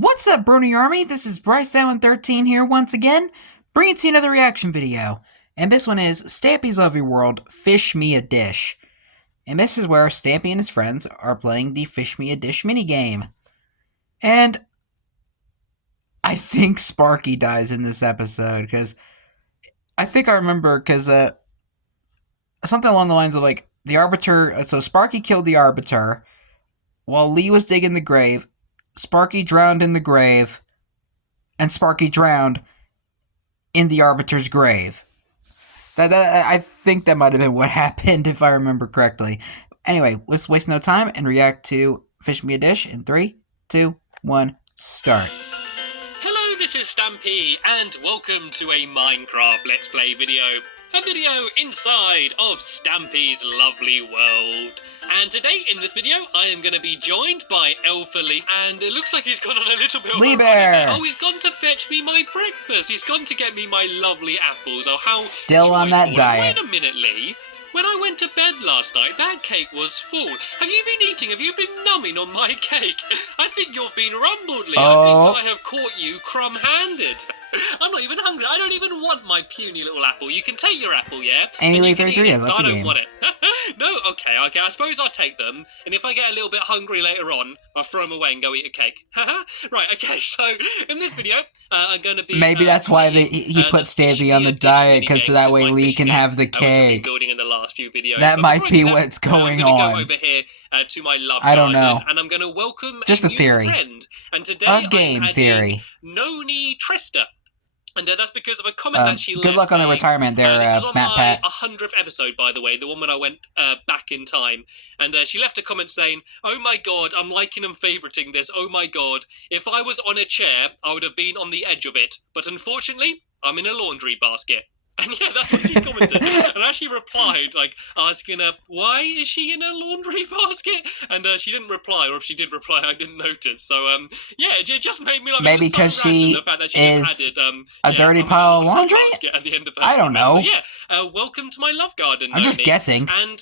What's up, Brony Army? This is BryceAllan13 here once again, bringing to you another reaction video. And this one is Stampy's Lovely World, Fish Me a Dish. And this is where Stampy and his friends are playing the Fish Me a Dish minigame. And I think Sparky dies in this episode, because I think I remember, because something along the lines of, like, the Arbiter, so Sparky killed the Arbiter, while Lee was digging the grave. Sparky drowned in the grave, and Sparky drowned in the Arbiter's grave. I think that might have been what happened, if I remember correctly. Anyway, let's waste no time and react to Fish Me a Dish in 3, 2, 1, start. Hello, this is Stampy, and welcome to a Minecraft Let's Play video. A video inside of Stampy's Lovely World. And today, in this video, I am going to be joined by Elfily, and it looks like he's gone on a little bit of a run again. Oh, he's gone to fetch me my breakfast. He's gone to get me my lovely apples. Oh, how still on that diet. Wait a minute, Lee. When I went to bed last night, that cake was full. Have you been eating? Have you been numbing on my cake? I think you've been rumbled, Lee. I think I have caught you crumb-handed. I'm not even hungry. I don't even want my puny little apple. You can take your apple, yeah? BryceAllan13 I don't want it. No, okay. I suppose I'll take them. And if I get a little bit hungry later on, I'll throw them away and go eat a cake. Right, okay, so in this video, I'm going to be... Maybe that's why he put Stampy on the diet, because so that way Lee can have the cake. Building in the last few videos. That might be what's going on. I'm going to go over here to my love I don't know. And I'm going to welcome just a a theory. New friend. And today a game theory. Noni Trista. And that's because of a comment that she left. Good luck on the retirement there, this was on Matt Pat. my 100th episode, by the way, the one when I went back in time. And she left a comment saying, "Oh my god, I'm liking and favoriting this. Oh my god. If I was on a chair, I would have been on the edge of it. But unfortunately, I'm in a laundry basket." And yeah, that's what she commented. And I actually replied, like, asking her, why is she in a laundry basket? And she didn't reply, or if she did reply, I didn't notice. So, yeah, it just made me like, maybe because so she the fact that she is just added, a dirty pile of laundry? At the end of her I don't know. So, yeah, welcome to my love garden, I'm just guessing. And...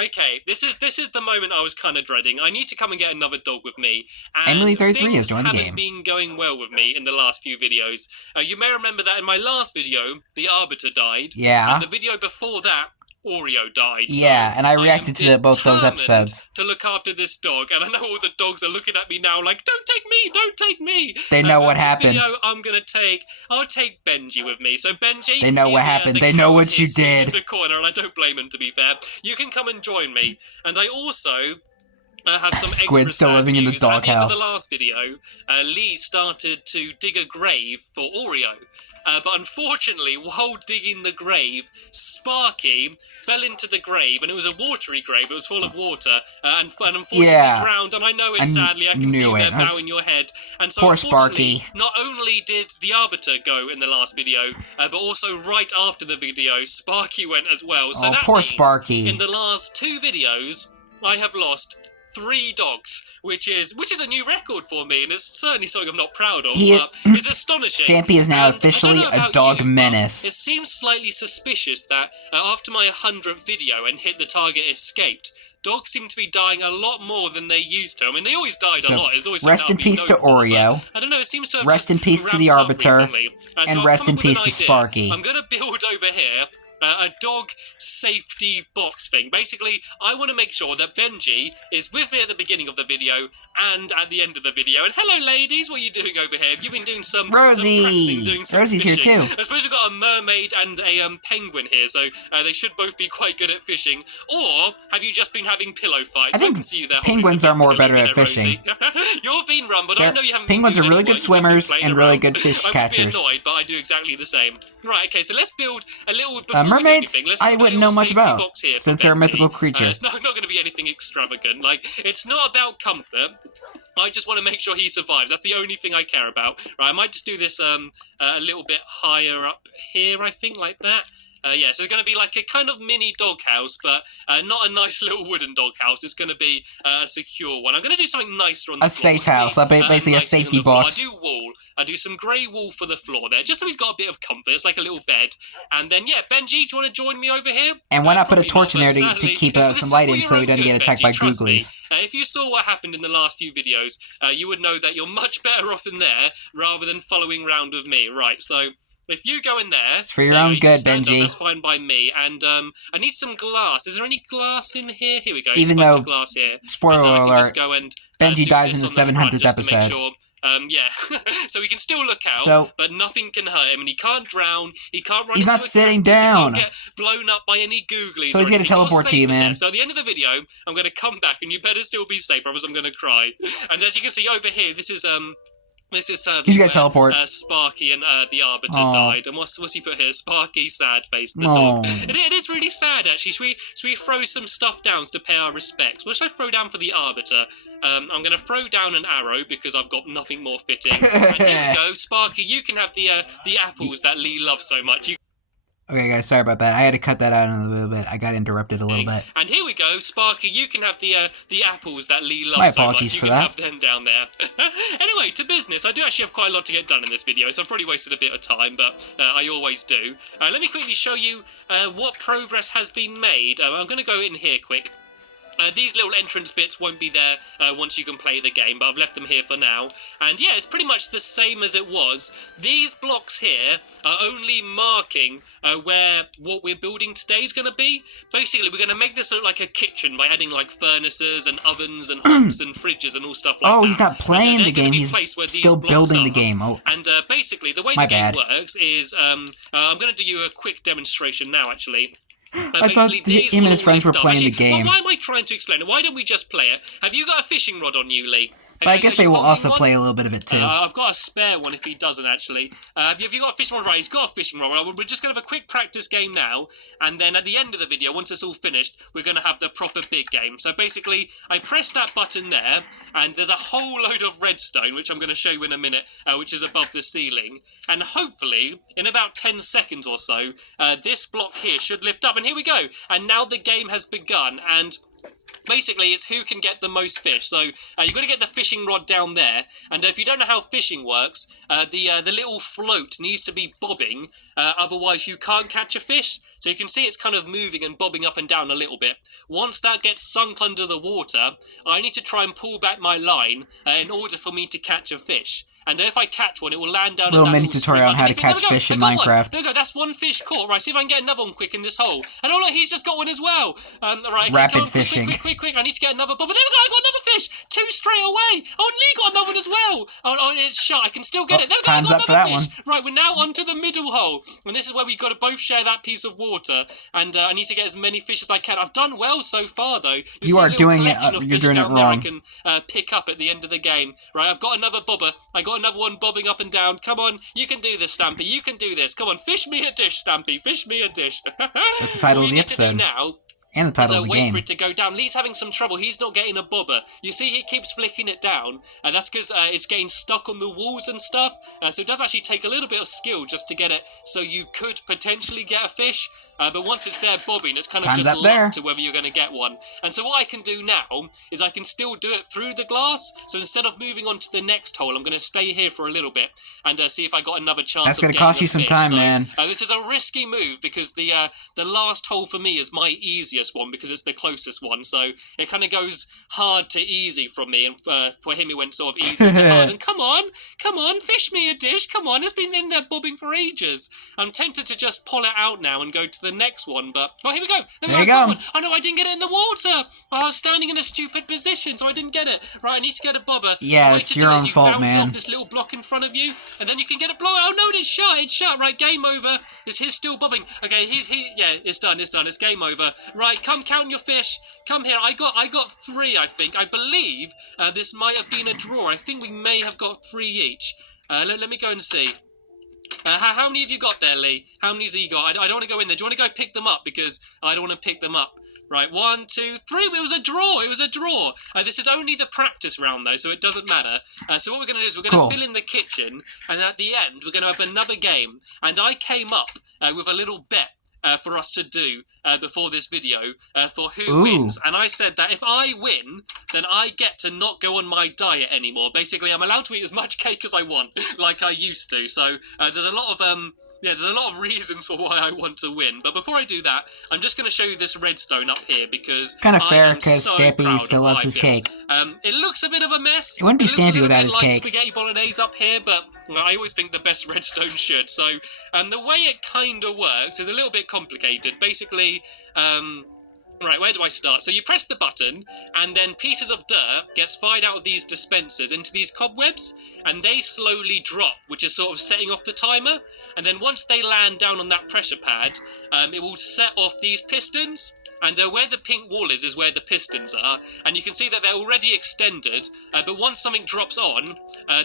okay, this is the moment I was kind of dreading. I need to come and get another dog with me. And BryceAllan13 has joined the game. haven't been going well with me in the last few videos. You may remember that in my last video, the Arbiter died. Yeah. And the video before that, Oreo died. Yeah, and I reacted to both those episodes. To look after this dog, and I know all the dogs are looking at me now like, don't take me, don't take me. They know what happened. Video, I'll take Benji with me. So Benji, they know what happened. They know what you did. In the corner, and I don't blame him, to be fair. You can come and join me, and I also have some Squid still living in the doghouse. At the end of the last video, Lee started to dig a grave for Oreo. But unfortunately, while digging the grave, Sparky fell into the grave, and it was a watery grave. It was full of water, and unfortunately drowned. And I know it, sadly. I can see you there bowing your head. And so, poor unfortunately, Sparky. not only did the Arbiter go in the last video, but also right after the video, Sparky went as well. So that poor means Sparky. in the last 2 videos, I have lost 3 dogs, which is a new record for me, and it's certainly something I'm not proud of, but it's astonishing. Stampy is now officially a dog menace. It seems slightly suspicious that after my 100th video and hit the target escaped, dogs seem to be dying a lot more than they used to. I mean, they always died a lot. It's always rest in peace to Oreo. I don't know, it seems to have rest in peace to the Arbiter. And rest in peace to Sparky. I'm going to build over here a dog safety box thing. Basically, I want to make sure that Benji is with me at the beginning of the video and at the end of the video. And hello, ladies, what are you doing over here? Have you been doing some practicing, doing some Rosie's fishing? here too. I suppose we've got a mermaid and a penguin here, so they should both be quite good at fishing. Or have you just been having pillow fights? I think can see you there penguins are more better at fishing. You've been rumbled. I know you haven't. Penguins been are really good swimmers and really good fish catchers. I would be annoyed, but I do exactly the same. Right, okay, so let's build a little... mermaids, I wouldn't know much about, since they're a mythical creature. It's not going to be anything extravagant. Like, it's not about comfort. I just want to make sure he survives. That's the only thing I care about. Right, I might just do this a little bit higher up here, I think, like that. Yeah, so it's going to be like a kind of mini doghouse, but not a nice little wooden doghouse. It's going to be a secure one. I'm going to do something nicer on the floor. A safe house, basically a safety box. I do wall do some grey wool for the floor there, just so he's got a bit of comfort. It's like a little bed. And then, yeah, Benji, do you want to join me over here? And why not put a torch in there to sadly, keep this some is light for in your so he own doesn't good, get attacked Benji, by trust me. googlies? If you saw what happened in the last few videos, you would know that you're much better off in there rather than following round with me. Right, so if you go in there... It's for your own good, Benji. That's fine by me. And I need some glass. Is there any glass in here? Here we go. Even There's a bunch though, of glass here. spoiler I can alert, just go and, Benji dies in the this on the front 700th just to make episode. sure. Yeah, so he can still look out, So- but nothing can hurt him, and he can't drown, he can't run He's into not a sitting cactus, down. He can't get blown up by any googlies. So or he's gonna anything. teleport You're to you, safe in man. there. So at the end of the video, I'm going to come back, and you better still be safe, or else I'm going to cry. And as you can see over here, this is sadly He's gonna teleport. Sparky and the Arbiter Aww. died. And what's he put here? Sparky, sad face, the Aww. dog. It is really sad, actually. Should we throw some stuff down to pay our respects? What should I throw down for the Arbiter? I'm going to throw down an arrow because I've got nothing more fitting. And here we go, Sparky. You can have the apples that Lee loves so much. Okay, guys, sorry about that. I had to cut that out in a little bit. I got interrupted a little bit. And here we go, Sparky. You can have the apples that Lee loves My so much. apologies You for can that. have them down there. Anyway, to business. I do actually have quite a lot to get done in this video, so I've probably wasted a bit of time, but I always do. Let me quickly show you what progress has been made. I'm going to go in here quick. These little entrance bits won't be there once you can play the game, but I've left them here for now. And yeah, it's pretty much the same as it was. These blocks here are only marking where what we're building today is going to be. Basically, we're going to make this look like a kitchen by adding like furnaces and ovens and hobs and fridges and all stuff like that. Oh, he's not playing the game, he's still building the game. Oh. And basically, the way the game works is, I'm going to do you a quick demonstration now, actually. I thought him and his friends were playing the game. Why am I trying to explain it? Why don't we just play it? Have you got a fishing rod on you, Lee? But I guess they will also play a little bit of it too. I've got a spare one if he doesn't, actually. Have you got a fishing rod? Right, he's got a fishing rod. Well, we're just going to have a quick practice game now, and then at the end of the video, once it's all finished, we're going to have the proper big game. So basically, I press that button there, and there's a whole load of redstone, which I'm going to show you in a minute, which is above the ceiling. And hopefully, in about 10 seconds or so, this block here should lift up. And here we go. And now the game has begun, and... basically, it's who can get the most fish. So you've got to get the fishing rod down there, and if you don't know how fishing works, the little float needs to be bobbing, otherwise you can't catch a fish. So you can see it's kind of moving and bobbing up and down a little bit. Once that gets sunk under the water, I need to try and pull back my line in order for me to catch a fish. And if I catch one, it will land down. Little mini tutorial on how to catch fish in Minecraft. There we go. That's one fish caught. Right, see if I can get another one quick in this hole. And oh look, he's just got one as well. Right, rapid fishing. Quick! I need to get another bobber. There we go. I got another fish. 2 straight away. Oh, and Lee got another one as well. Oh, it's shut. I can still get it. There we go. Time's I up got for another that fish. Right, we're now onto the middle hole, and this is where we've got to both share that piece of water. And I need to get as many fish as I can. I've done well so far, though. You are doing it. You're doing it wrong. I can pick up at the end of the game. Right, I've got another bobber. I got another one bobbing up and down. Come on, you can do this, Stampy. You can do this. Come on, fish me a dish, Stampy. Fish me a dish. That's the title of the episode. Now, and the title of the wait game. for it to go down. Lee's having some trouble. He's not getting a bobber. You see, he keeps flicking it down, and that's because it's getting stuck on the walls and stuff. So it does actually take a little bit of skill just to get it, so you could potentially get a fish. But once it's there bobbing, it's kind of just luck to whether you're going to get one. And so what I can do now is I can still do it through the glass. So instead of moving on to the next hole, I'm going to stay here for a little bit and see if I got another chance. That's going to cost you some time, man. This is a risky move because the last hole for me is my easiest one because it's the closest one. So it kind of goes hard to easy from me, and for him it went sort of easy to hard. And come on, fish me a dish. Come on, it's been in there bobbing for ages. I'm tempted to just pull it out now and go to the next one, but oh, here we go. There you go. Oh no, I didn't get it in the water. I was standing in a stupid position, so I didn't get it. Right, I need to get a bobber. Yeah, it's your own fault, man. Bounce off this little block in front of you, and then you can get a block. Oh no, it's shut. It's shut. Right, game over. Is his still bobbing? Okay, yeah, it's done. It's game over. Right, come count your fish. Come here. I got 3. I think. I believe this might have been a draw. I think we may have got 3 each. Let me go and see. How many have you got there, Lee? How many's he got? I don't want to go in there. Do you want to go pick them up? Because I don't want to pick them up. Right, 1, 2, 3. It was a draw. It was a draw. This is only the practice round, though, so it doesn't matter. So what we're going to do is we're going to fill in the kitchen, and at the end, we're going to have another game. And I came up with a little bet. for us to do before this video for who Ooh. wins. And I said that if I win, then I get to not go on my diet anymore. Basically, I'm allowed to eat as much cake as I want, like I used to. So there's a lot of reasons for why I want to win. But before I do that, I'm just going to show you this redstone up here because kind of fair because Stampy still loves his cake. It looks a bit of a mess. It wouldn't be Stampy without his cake. Spaghetti bolognese up here, but I always think the best redstone should. So the way it kind of works is a little bit complicated. Basically, right, where do I start? So you press the button, and then pieces of dirt gets fired out of these dispensers into these cobwebs, and they slowly drop, which is sort of setting off the timer. And then once they land down on that pressure pad, it will set off these pistons. And where the pink wall is where the pistons are. And you can see that they're already extended. But once something drops on,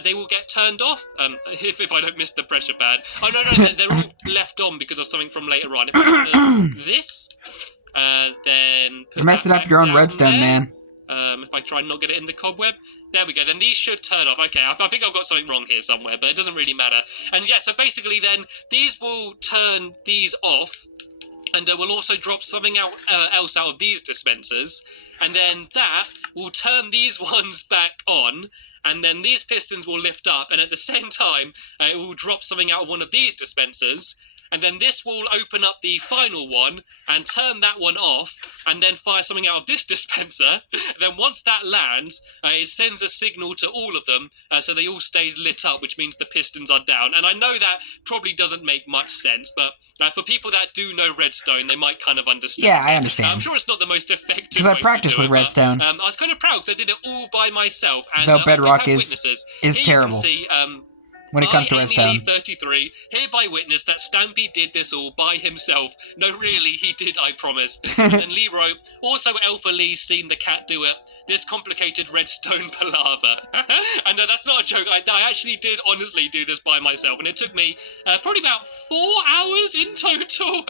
they will get turned off. If I don't miss the pressure pad. Oh, no, they're all left on because of something from later on. If I do this, then... You're messing up your own redstone, there. man. If I try and not get it in the cobweb. There we go. Then these should turn off. Okay, I think I've got something wrong here somewhere, but it doesn't really matter. And yeah, so basically then, these will turn these off. And we'll also drop something else out of these dispensers. And then that will turn these ones back on. And then these pistons will lift up. And at the same time, it will drop something out of one of these dispensers. And then this will open up the final one and turn that one off and then fire something out of this dispenser. Then once that lands, it sends a signal to all of them so they all stay lit up, which means the pistons are down. And I know that probably doesn't make much sense, but for people that do know redstone, they might kind of understand. Yeah, I understand. I'm sure it's not the most effective because I practiced with redstone. I was kind of proud because I did it all by myself. And though Bedrock is terrible. You can see, when it comes to redstone. I, 33, hereby witness that Stampy did this all by himself. No, really, he did, I promise. And then Lee wrote, also Alpha Lee's seen the cat do it. This complicated redstone palaver. And that's not a joke. I actually did honestly do this by myself. And it took me probably about 4 hours in total.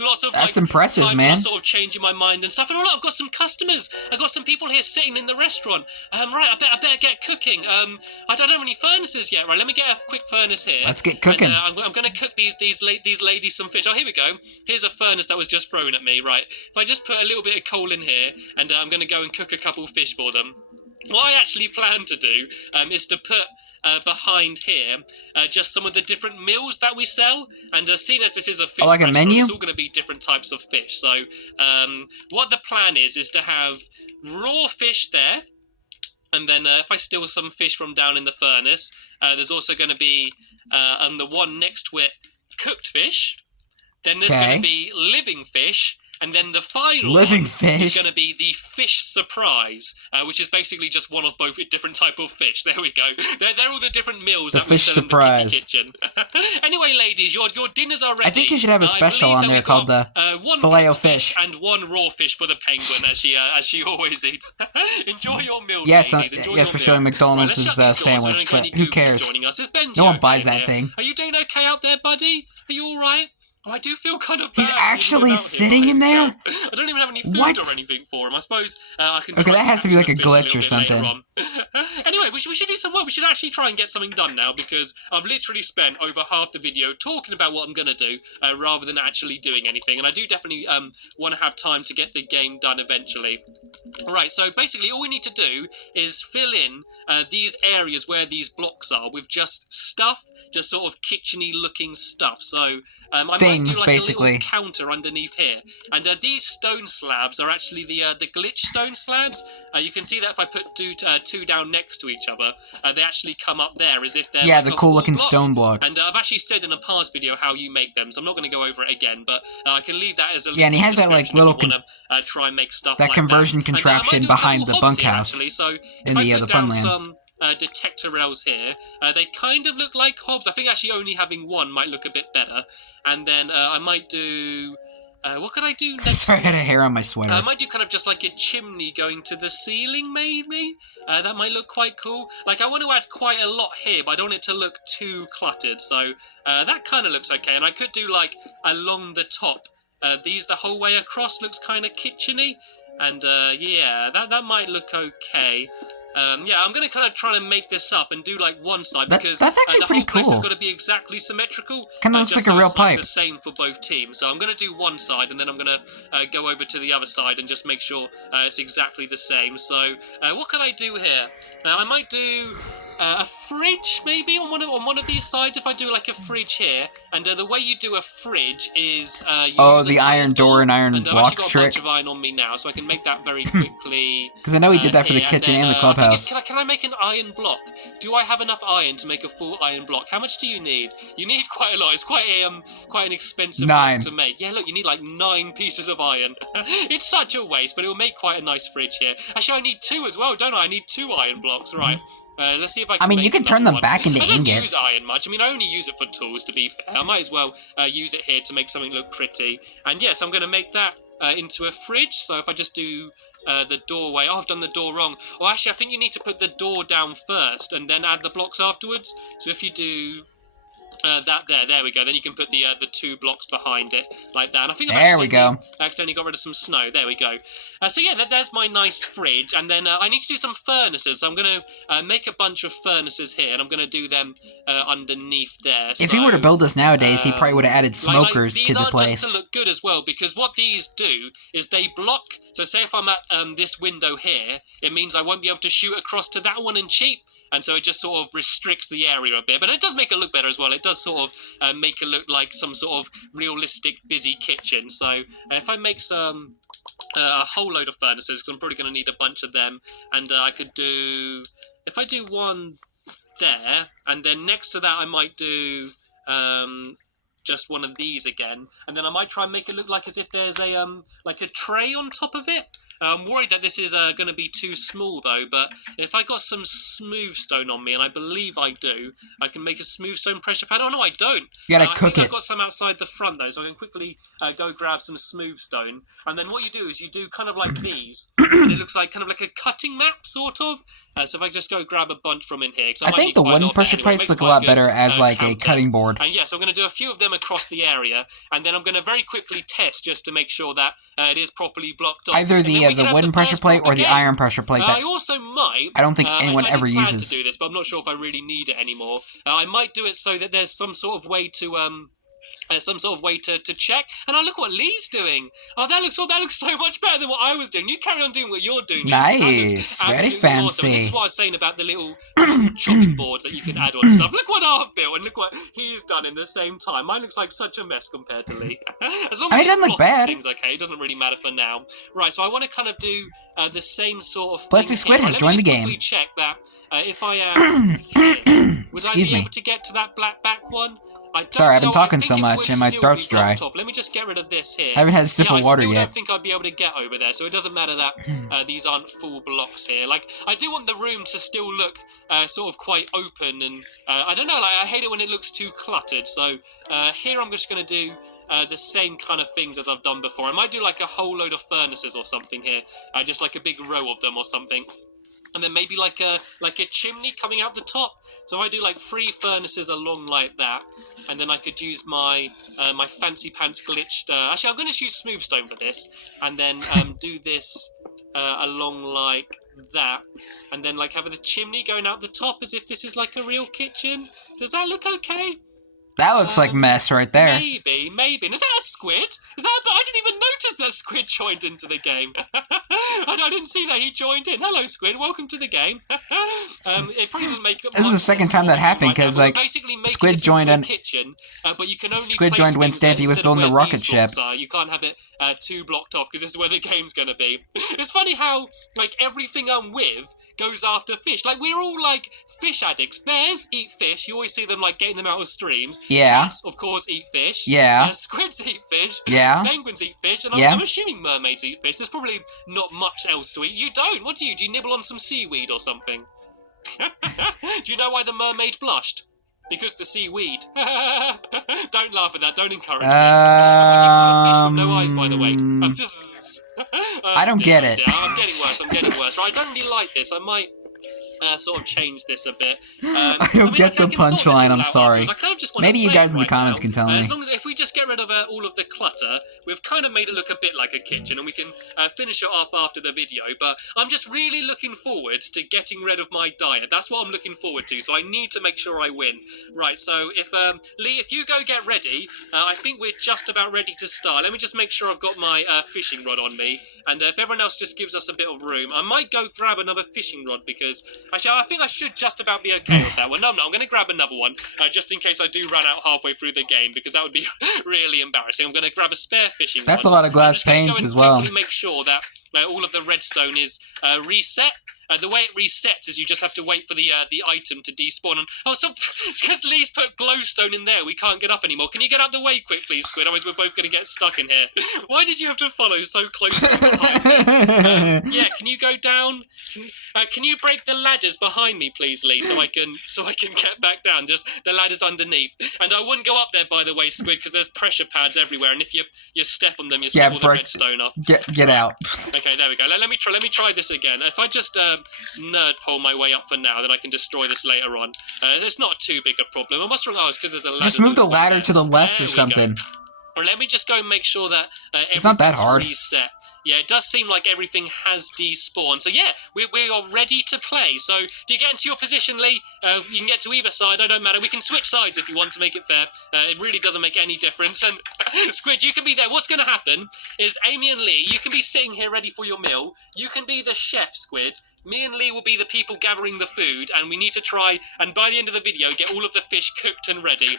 Lots of that's impressive, time man. sort of changing my mind and stuff. And I've got some customers. I've got some people here sitting in the restaurant. Right, I better get cooking. I don't have any furnaces yet. Right, let me get a quick furnace here. Let's get cooking. And, I'm going to cook these ladies some fish. Oh, here we go. Here's a furnace that was just thrown at me. Right, if I just put a little bit of coal in here, and I'm going to go and cook a couple fish for them. What I actually plan to do is to put behind here just some of the different meals that we sell, and seeing as this is a fish restaurant, menu? it's all going to be different types of fish. So what the plan is to have raw fish there, and then if I steal some fish from down in the furnace, there's also going to be on the one next to it cooked fish. Then there's going to be living fish. And then the final one is going to be the fish surprise, which is basically just one of both different type of fish. There we go. They're all the different meals that we sell in the kitty kitchen. Anyway, ladies, your dinners are ready. I think you should have a special on there called the Filet-O-Fish and one raw fish for the penguin, as she always eats. Enjoy your meal, yes, ladies. Enjoy yes, for sure. McDonald's is sandwich, but who cares? No one buys that thing. Are you doing okay out there, buddy? Are you all right? Oh, I do feel kind of bad. He's actually sitting in there? I don't even have any food or anything for him. I suppose I can try. Okay, that has to be like a glitch or something. Anyway, we should do some work. We should actually try and get something done now because I've literally spent over half the video talking about what I'm going to do rather than actually doing anything. And I do definitely want to have time to get the game done eventually. Alright, so basically all we need to do is fill in these areas where these blocks are with just stuff, just sort of kitchen-y looking stuff. So I might do like basically. a little counter underneath here. And these stone slabs are actually the glitch stone slabs. You can see that if I put two down next to each other, they actually come up there as if they're like the cool looking stone block. And I've actually said in a past video how you make them, so I'm not going to go over it again, but I can leave that as a and he has that like little try and make stuff that like conversion contraption behind the bunkhouse so in the Funland. Some detector rails here. They kind of look like hobs. I think actually only having one might look a bit better. And then I might do... what could I do next? Sorry, I had a hair on my sweater. I might do kind of just like a chimney going to the ceiling, maybe? That might look quite cool. Like, I want to add quite a lot here, but I don't want it to look too cluttered. So that kind of looks okay. And I could do, like, along the top. These the whole way across looks kind of kitchen-y. And, yeah, that might look okay. Yeah, I'm going to kind of try to make this up and do like one side because that's actually the pretty whole place cool. has got to be exactly symmetrical. Kind of looks just like a so real it's, like, pipe. the same for both teams. So I'm going to do one side and then I'm going to go over to the other side and just make sure it's exactly the same. So what can I do here? I might do a fridge maybe on one of these sides. If I do like a fridge here, and the way you do a fridge is you use the an iron door and iron I've block actually got a trick. bunch of iron on me now, so I can make that very quickly. Because I know he did that for the here, kitchen then, and the I think clubhouse. can I make an iron block? Do I have enough iron to make a full iron block? How much do you need? You need quite a lot. It's quite an expensive block to make. Yeah, look, you need like 9 pieces of iron. It's such a waste, but it will make quite a nice fridge here. Actually, I need 2 as well, don't I? I need 2 iron blocks, right? Let's see if I can. I mean, make you can turn them one. back into I don't ingots. use iron much. I mean, I only use it for tools, to be fair. I might as well use it here to make something look pretty. And yes, I'm going to make that into a fridge. So if I just do the doorway. Oh, I've done the door wrong. Oh, actually, I think you need to put the door down first and then add the blocks afterwards. So if you do that there we go. Then you can put the 2 blocks behind it like that. And I think I accidentally got rid of some snow. There we go. So yeah, there's my nice fridge. And then I need to do some furnaces. So I'm going to make a bunch of furnaces here, and I'm going to do them underneath there. If he were to build this nowadays, he probably would have added smokers to the place. These aren't just to look good as well, because what these do is they block. So say if I'm at this window here, it means I won't be able to shoot across to that one and cheat. And so it just sort of restricts the area a bit. But it does make it look better as well. It does sort of make it look like some sort of realistic, busy kitchen. So if I make some a whole load of furnaces, because I'm probably going to need a bunch of them. And I could do... If I do one there, and then next to that I might do... just one of these again, and then I might try and make it look like as if there's a like a tray on top of it. I'm worried that this is going to be too small though, but if I got some smooth stone on me, and I believe I do, I can make a smooth stone pressure pan. Oh no, I don't. You gotta cook it. I've got some outside the front though, so I can quickly go grab some smooth stone. And then what you do is you do kind of like these. And it looks like kind of like a cutting map, sort of. So if I just go grab a bunch from in here, I think the wooden pressure plates look a lot better as like a cutting board. And yes, I'm going to do a few of them across the area, and then I'm going to very quickly test just to make sure that it is properly blocked off. Either the wooden pressure plate or the iron pressure plate. I also might. I don't think anyone ever uses. To do this, but I'm not sure if I really need it anymore. I might do it so that there's some sort of way to to check. And look what Lee's doing. Oh, that looks so much better than what I was doing. You carry on doing what you're doing. Nice, very fancy. Awesome. And this is what I was saying about the little chopping boards that you can add on stuff. Look what I've built, and look what he's done in the same time. Mine looks like such a mess compared to Lee. As long as it doesn't look bad. Things okay. It doesn't really matter for now. Right. So I want to kind of do the same sort of. Plastic Squid has joined the game. Let me just quickly check that if I am here, would I be able to get to that black back one? Sorry, I've been talking so much and my throat's dry. Let me just get rid of this here. I haven't had a sip of water yet. I don't think I'd be able to get over there, so it doesn't matter that these aren't full blocks here. Like, I do want the room to still look sort of quite open, and I don't know, like, I hate it when it looks too cluttered. So here I'm just going to do the same kind of things as I've done before. I might do like a whole load of furnaces or something here, just like a big row of them or something. And then maybe like a chimney coming out the top. So if I do like 3 furnaces along like that, and then I could use my my fancy pants glitched. Actually, I'm going to use smooth stone for this, and then do this along like that, and then like have the chimney going out the top as if this is like a real kitchen. Does that look okay? That looks like mess right there. Maybe. And is that a squid? I didn't even notice that squid joined into the game. I didn't see that he joined in. Hello, squid. Welcome to the game. It probably doesn't make. This is the second time that happened because like squid joined in. Kitchen, but you can only squid joined when Stampy was building the rocket ship. You can't have it too blocked off because this is where the game's going to be. It's funny how like everything I'm with goes after fish. Like we're all like fish addicts. Bears eat fish. You always see them like getting them out of streams. Yeah. Cats, of course, eat fish. Yeah. Squids eat fish. Yeah. Penguins eat fish. And I'm assuming mermaids eat fish. There's probably not much else to eat. You don't. What do you do? You nibble on some seaweed or something? Do you know why the mermaid blushed? Because the seaweed. Don't laugh at that. Don't encourage me. What do you call a fish with no eyes, by the way? I don't get it. I'm getting worse. Right, I don't really like this. I might sort of change this a bit. I don't get the punchline. I'm sorry. I kind of just want Maybe to you play guys it in the right comments now. can tell me. As long as if we just get rid of all of the clutter, we've kind of made it look a bit like a kitchen, and we can finish it off after the video. But I'm just really looking forward to getting rid of my diet. That's what I'm looking forward to. So I need to make sure I win. Right. So if Lee, if you go get ready, I think we're just about ready to start. Let me just make sure I've got my fishing rod on me, and if everyone else just gives us a bit of room, I might go grab another fishing rod because actually I think I should just about be okay with that one. No, I'm going to grab another one just in case I do run out halfway through the game because that would be really embarrassing. I'm going to grab a spare fishing rod. That's a lot of glass panes as well. Make sure that all of the redstone is reset. The way it resets is you just have to wait for the item to despawn. And it's because Lee's put glowstone in there. We can't get up anymore. Can you get out the way quickly, Squid? Otherwise we're both going to get stuck in here. Why did you have to follow so closely behind me? Yeah, can you go down? Can you break the ladders behind me, please, Lee, so I can get back down? Just the ladders underneath. And I wouldn't go up there, by the way, Squid, because there's pressure pads everywhere. And if you step on them, you set all the redstone off. Get out. Okay, there we go. Let me try this again. If I just nerd pole my way up for now, then I can destroy this later on. It's not too big a problem. I must wrong. Oh, it's because there's a ladder. Just move the ladder to the left or something. Or let me just go and make sure that it's not that hard. Reset. Yeah, it does seem like everything has despawned. So yeah, we are ready to play. So if you get into your position, Lee, you can get to either side. I don't matter. We can switch sides if you want to make it fair. It really doesn't make any difference. And Squid, you can be there. What's going to happen is Amy and Lee, you can be sitting here ready for your meal. You can be the chef, Squid. Me and Lee will be the people gathering the food, and we need to try, and by the end of the video, get all of the fish cooked and ready.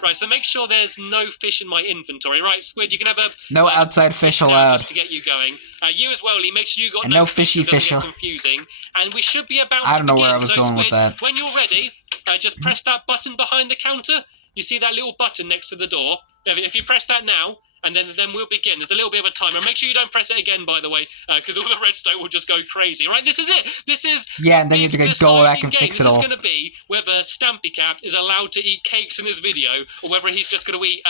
Right, so make sure there's no fish in my inventory. Right, Squid, you can have a... No outside fish allowed. Just to get you going. You as well, Lee, make sure you got and no fishy fish. Confusing. And we should be about I don't know begin. where I was going Squid, with that. When you're ready, just press that button behind the counter. You see that little button next to the door? If you press that now... And then we'll begin. There's a little bit of a timer. Make sure you don't press it again, by the way, because all the redstone will just go crazy. Right, this is it. This is and then you have to go back and fix it all. This is going to be whether Stampy Cat is allowed to eat cakes in his video, or whether he's just going to eat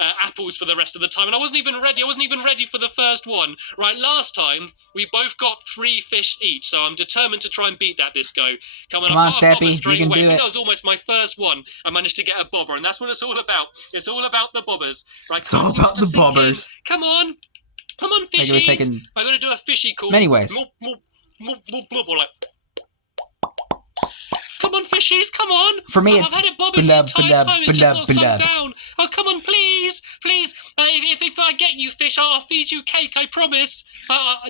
apples for the rest of the time. And I wasn't even ready. I wasn't even ready for the first one. Right, last time we both got 3 fish each, so I'm determined to try and beat that this go. Come on, Stampy, you can do it. That was almost my first one. I managed to get a bobber, and that's what it's all about. It's all about the bobbers. Right, it's all about the bobbers. Come on, fishies! I'm going to do a fishy call. Many ways. Come on, fishies, come on! For me, I've had it bobbing the entire time, it's just not sunk down. Oh, come on, please! If I get you fish, I'll feed you cake, I promise.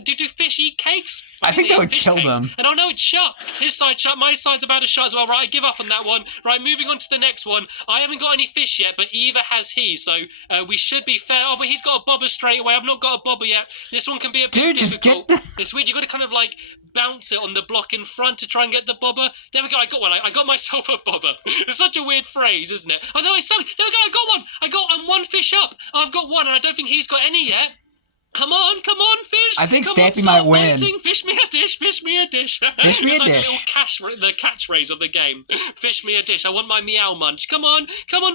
Do fish eat cakes? I think that would kill them. And oh no, it's shut. His side's shut, my side's about to shut as well. Right, I give up on that one. Right, moving on to the next one. I haven't got any fish yet, but either has he, so we should be fair. Oh, but he's got a bobber straight away. I've not got a bobber yet. This one can be a bit difficult. It's weird, you've got to kind of like bounce it on the block in front to try and get the bobber. There we go, I got one. I got myself a bobber. It's such a weird phrase, isn't it? Oh no, it's so... There we go, I got one. I'm one fish up. I've got one, and I don't think he's got any yet. Come on, fish! I think Stampy might win. Fish me a dish, fish me a dish. Fish me a dish. The catchphrase of the game. Fish me a dish. I want my meow munch. Come on,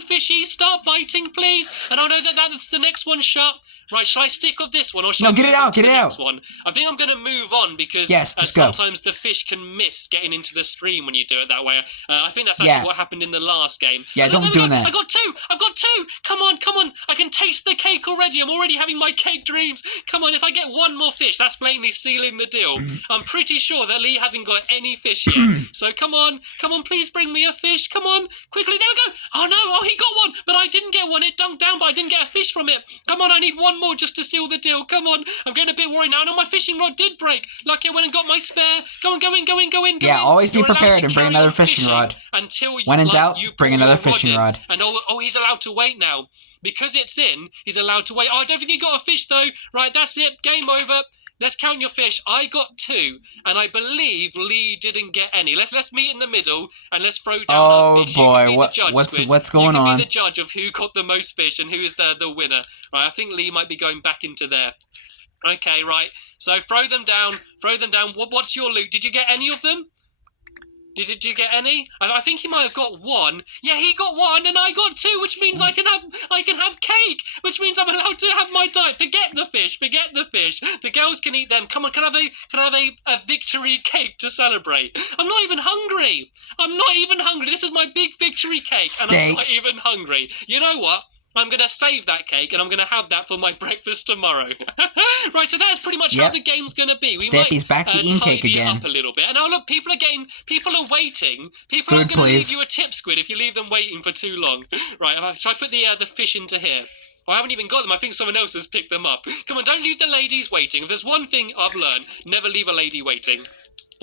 fishy, start biting, please. And I know that's the next one shut. Right, shall I stick with this one, or shall I get it out, get it out. Next one? I think I'm going to move on because sometimes the fish can miss getting into the stream when you do it that way. I think that's actually what happened in the last game. Yeah, don't be doing that. I've got two. Come on. I can taste the cake already. I'm already having my cake dreams. Come on, if I get one more fish, that's blatantly sealing the deal. I'm pretty sure that Lee hasn't got any fish yet. So come on, please bring me a fish. Come on, quickly, there we go. Oh no, he got one, but I didn't get one. It dunked down, but I didn't get a fish from it. Come on, I need one more just to seal the deal. Come on, I'm getting a bit worried now. No, my fishing rod did break. Lucky I went and got my spare. Go in. Yeah, always be prepared and bring another fishing rod. Until when in doubt, bring another fishing rod. And he's allowed to wait now. Because it's in, he's allowed to wait. Oh, I don't think he got a fish though. Right, that's it. Game over. Let's count your fish. I got 2, and I believe Lee didn't get any. Let's meet in the middle, and let's throw down our fish. Oh boy, what's going on? You can be the judge of who got the most fish and who is the winner. Right, I think Lee might be going back into there. Okay, right. So throw them down. What's your loot? Did you get any of them? Did you get any? I think he might have got one. Yeah, he got one, and I got two, which means I can have cake, which means I'm allowed to have my diet. Forget the fish. The girls can eat them. Come on, can I have a victory cake to celebrate? I'm not even hungry. This is my big victory cake, and I'm not even hungry. You know what? I'm going to save that cake, and I'm going to have that for my breakfast tomorrow. Right, so that's pretty much how the game's going to be. We Stampy's back to eating cake again. Up a little bit. And now look, people are waiting. People are going to leave you a tip, Squid, if you leave them waiting for too long. Right, shall I put the fish into here? I haven't even got them. I think someone else has picked them up. Come on, don't leave the ladies waiting. If there's one thing I've learned, never leave a lady waiting.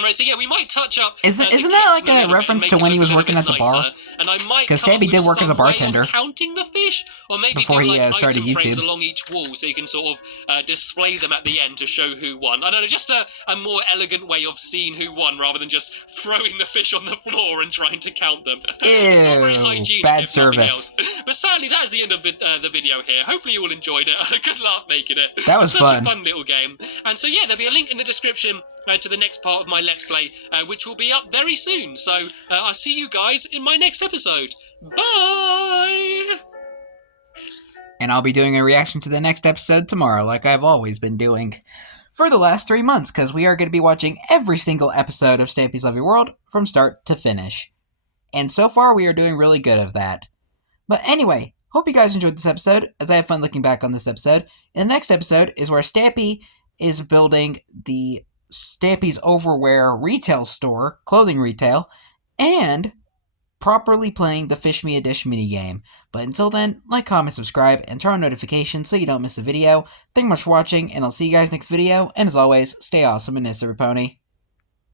Right, so yeah, we might touch up. Isn't that like a reference to when he was working at the bar? And I might because Stampy did work as a bartender counting the fish, or maybe before do he started item frames YouTube along each wall, so you can sort of display them at the end to show who won. I don't know, just a more elegant way of seeing who won rather than just throwing the fish on the floor and trying to count them. It's not very hygienic, bad service. But sadly, that is the end of the video here. Hopefully, you all enjoyed it. I had a good laugh making it. That was such a fun little game. And so yeah, there'll be a link in the description to the next part of my Let's Play, which will be up very soon. So I'll see you guys in my next episode. Bye! And I'll be doing a reaction to the next episode tomorrow, like I've always been doing for the last 3 months, because we are going to be watching every single episode of Stampy's Lovely World from start to finish. And so far, we are doing really good of that. But anyway, hope you guys enjoyed this episode, as I have fun looking back on this episode. And the next episode is where Stampy is building the Stampy's Overwear retail store, clothing retail, and properly playing the Fish Me a Dish minigame. But until then, like, comment, subscribe, and turn on notifications so you don't miss a video. Thank you much for watching, and I'll see you guys next video, and as always, stay awesome and S3EP3.